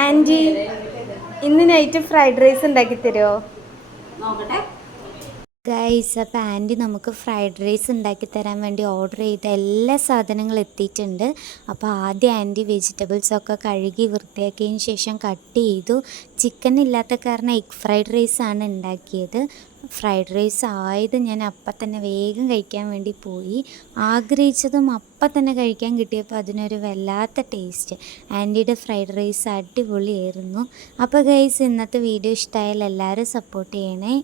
Anti ഇന്ന് night fried rice ഉണ്ടാക്കി തരുമോ? നോക്കട്ടെ. ഗൈസ്, അപ്പോൾ ആൻറ്റി നമുക്ക് ഫ്രൈഡ് റൈസ് ഉണ്ടാക്കി തരാൻ വേണ്ടി ഓർഡർ ചെയ്ത എല്ലാ സാധനങ്ങളും എത്തിയിട്ടുണ്ട്. അപ്പോൾ ആദ്യം ആൻറ്റി വെജിറ്റബിൾസൊക്കെ കഴുകി വൃത്തിയാക്കിയതിന് ശേഷം കട്ട് ചെയ്തു. ചിക്കൻ ഇല്ലാത്ത കാരണം എഗ് ഫ്രൈഡ് റൈസാണ് ഉണ്ടാക്കിയത്. ഫ്രൈഡ് റൈസ് ആയത് ഞാൻ അപ്പം തന്നെ വേഗം കഴിക്കാൻ വേണ്ടി പോയി. ആഗ്രഹിച്ചതും അപ്പം തന്നെ കഴിക്കാൻ കിട്ടിയപ്പോൾ അതിനൊരു വല്ലാത്ത ടേസ്റ്റ്. ആൻറ്റിയുടെ ഫ്രൈഡ് റൈസ് അടിപൊളിയായിരുന്നു. അപ്പോൾ ഗൈസ്, ഇന്നത്തെ വീഡിയോ ഇഷ്ടമായാൽ എല്ലാവരും സപ്പോർട്ട് ചെയ്യണേ.